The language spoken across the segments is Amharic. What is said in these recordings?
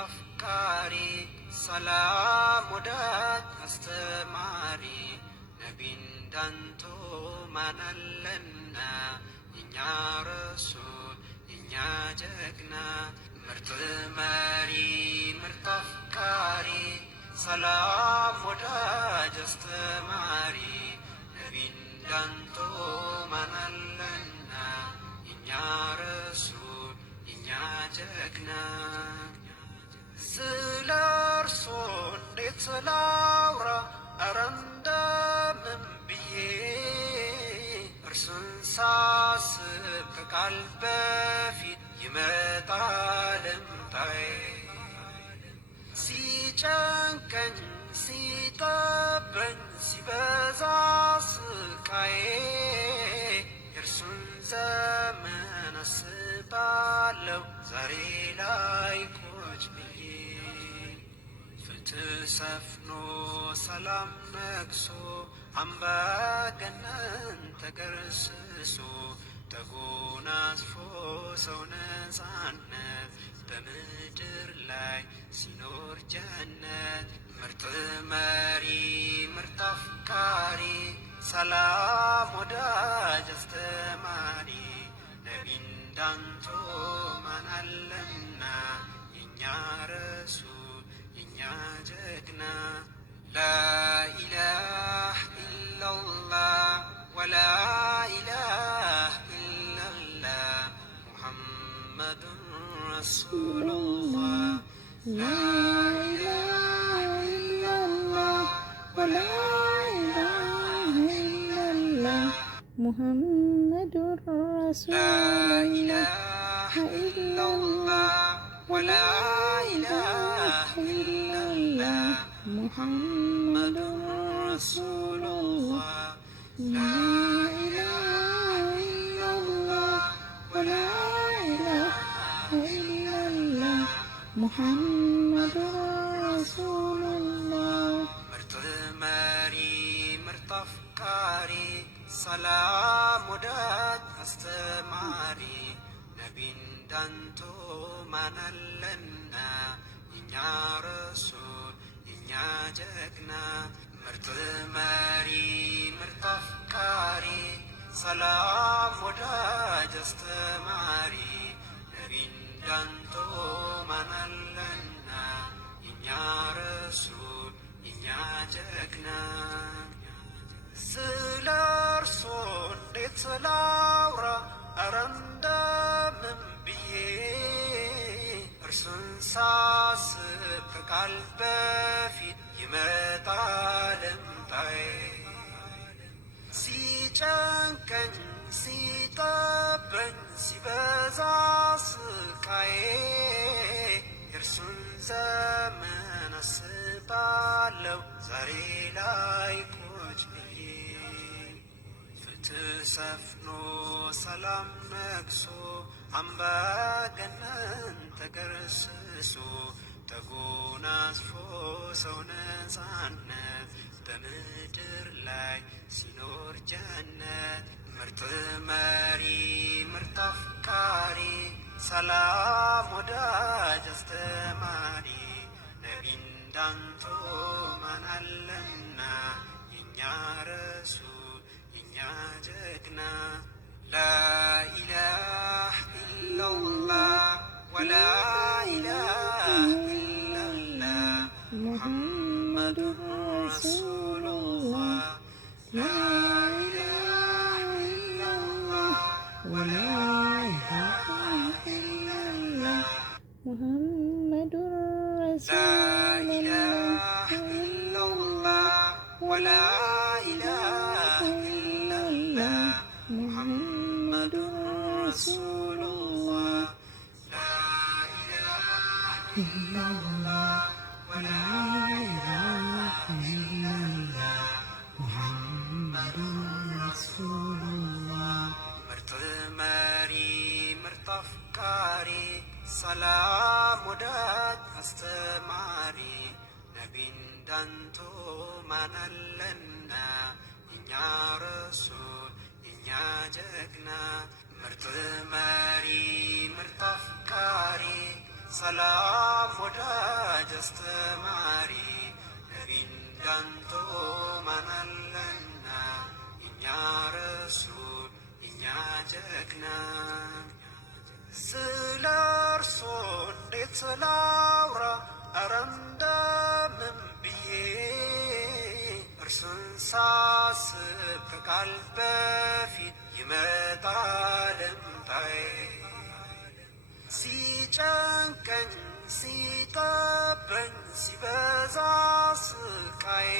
አፍቃሪ ሰላም ወዳጅ አስተማሪ ነቢ እንዳንቱ ማናለና የኛ ረሱል የኛ ጀግና ምርጥ መሪ ምርጥ አፍቃሪ ሰላም ወዳጅ አስተማሪ ነቢ እንዳንቱ ማናለና የኛ ረሱል የኛ ጀግና ስለ እርሶ እንዴት ላውራ ኧረ እንደምን ብዬ እርሱን ሳስብ ከቃል በፊት ይመጣል እምባዬ ሲጨንቀኝ ሲጠበኝ ሲበዛ ስቃዬ የእርሱን ዘመን አስባለሁ ዛሬ ላይ ቁጭ ብዬ ፍትህ ሰፍኖ ሰላም ነግሶ አምባገነን ተገርስሶ ተጎናጽፎ ሰው ነፃነት በምድር ላይ ሲኖር ጀነት ምርጥ መሪ ምርጥ አፍቃሪ ሰላም ወዳጅ አስተማሪ ነቢ እንዳንቱ ማናለና የኛ ረሱል የኛ ጀግና ላኢላህ ኢላላህ ወላ ኢላህ ኢላላህ ሙሐመዱን ረሱሉላህ ላኢላህ ኢላላህ ወላ ኢላህ ኢላላህ ሙሐመዱን ረሱሉላህ ወላ ኢላህ ኢላላህ ሙሐመዱን ረሱሉላህ ላ ኢላሃ ኢለላህ ወላ ኢላሃ ኢለላህ ሙሐመዱን ረሱሉላህ ምርጥ መሪ ምርጥ አፍቃሪ ሰላም ወዳጅ አስተማሪ ነቢ እንዳንቱ ማናለና የኛ ረሱል የኛ ጀግና ምርጥ መሪ ምርጥ አፍቃሪ ሰላም ወዳጅ አስተማሪ ነቢ እንዳንቱ ማናለና የኛ ረሱል የኛ ጀግና ስለ እርሶ እንዴት ላውራ ኧረ እንደምን ብዬ እርሱን ሳስብ ከቃል በፊት ይመጣል እምባዬ ሲጨንቀኝ ሲጠበኝ ሲበዛ ስቃዬ የእርሱን ዘመን አስባለሁ ዛሬ ላይ ቁጭ ብዬ ፍትህ ሰፍኖ ሰላም ነግሶ አምባገነን ተገርስሶ ተጎናጽፎ ሰው ነፃነት በምድር ላይ ሲኖር ጀነት ምርጥ መሪ ምርጥ አፍቃሪ ሰላም ወዳጅ አስተማሪ ነቢ እንዳንቱ ማናለና የኛ ረሱል የኛ ጀግና ላኢላህ ኢለላህ ወላ ኢላህ ኢለላህ ሙሐመዱን ረሱሉላህ ላኢላህ ኢለላህ ወላ ኢላሃ ኢለላህ ሙሐመዱን ረሱሉላህ ወላ ኢላሃ ኢለላህ ሙሐመዱን ረሱሉላህ ኢላላህ ወላ ኢላሃ ኢላላህ ሙሐመዱን ረሱሉላህ ምርጥ መሪ ምርጥ አፍቃሪ ሰላም ወዳጅ አስተማሪ ነቢ እንዳንቱ ማናለና የኛ ረሱል የኛ ጀግና ምርጥ መሪ ምርጥ አፍቃሪ ሰላም ወዳጅ አስተማሪ ነቢ እንዳንተ ማናለና የኛ ረሱል የኛ ጀግና ስለ እርሶ እንዴት ላውራ ኧረ እንደምን ብዬ እርሱን ሳስብ ከቃል በፊት ይመጣል እምባዬ ሲጨንቀኝ ሲጠበኝ ሲበዛ ስቃዬ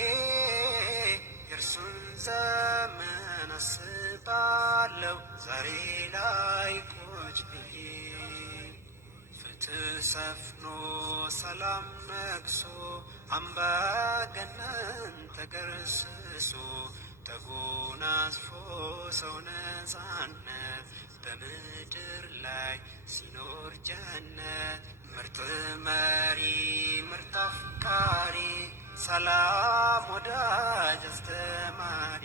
የእርሱን ዘመን አስባለሁ ዛሬ ላይ ቁጭ ብዬ ፍትህ ሰፍኖ ሰላም ነግሶ አምባገነን ተገርስሶ ተጎናጽፎ ሰው ነፃነት በምድር ላይ ሲኖር ጀነት ምርጥ መሪ ምርጥ አፍቃሪ ሰላም ወዳጅ አስተማሪ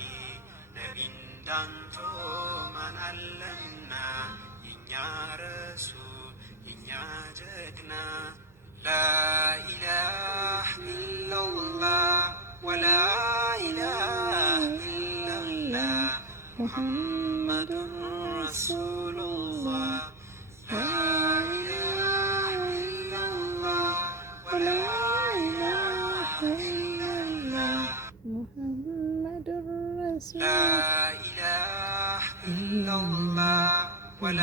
ነቢ እንዳንተ ማናለና የኛ ረሱል የኛ ጀግና ላኢላህ ኢላላህ ወላ ኢላህ ኢላላህ ሙሐመዱን ረሱሉላህ ላ ኢላሃ ኢላላህ ወላ ኢላሃ ኢላላህ ሙሐመዱን ረሱሉላህ ላ ኢላሃ ኢላላህ ወላ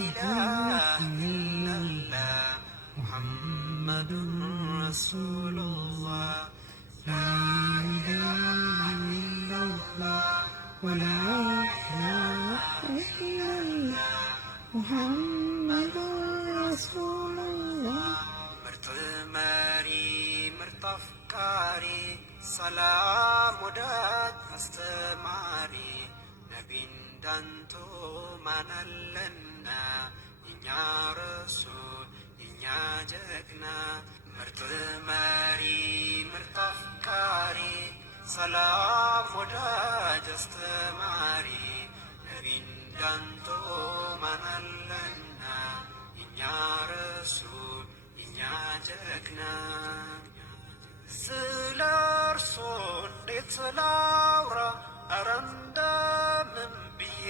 ኢላሃ ኢላላህ ሙሐመዱን ረሱሉላህ ላ ኢላሃ ኢላላህ ወላ ሙሐመዱን ረሱሉላህ ምርጥ መሪ ምርጥ አፍቃሪ ሰላም ወዳጅ አስተማሪ ነቢ እንዳንተ ማናለና የኛ ረሱል የኛ ጀግና ምርጥ መሪ ምርጥ አፍቃሪ ሰላም ወዳጅ አስተማሪ ነቢ እንዳንተ ማናለና የኛ ረሱል የኛ ጀግና ስለ እርሶ እንዴት ላውራ ኧረ እንደምን ብዬ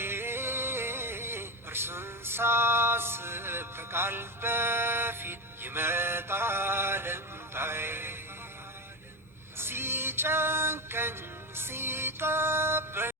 እርሱን ሳስብ ከቃል በፊት ይመጣል እምባዬ ሲጨንቀኝ ሲጠበኝ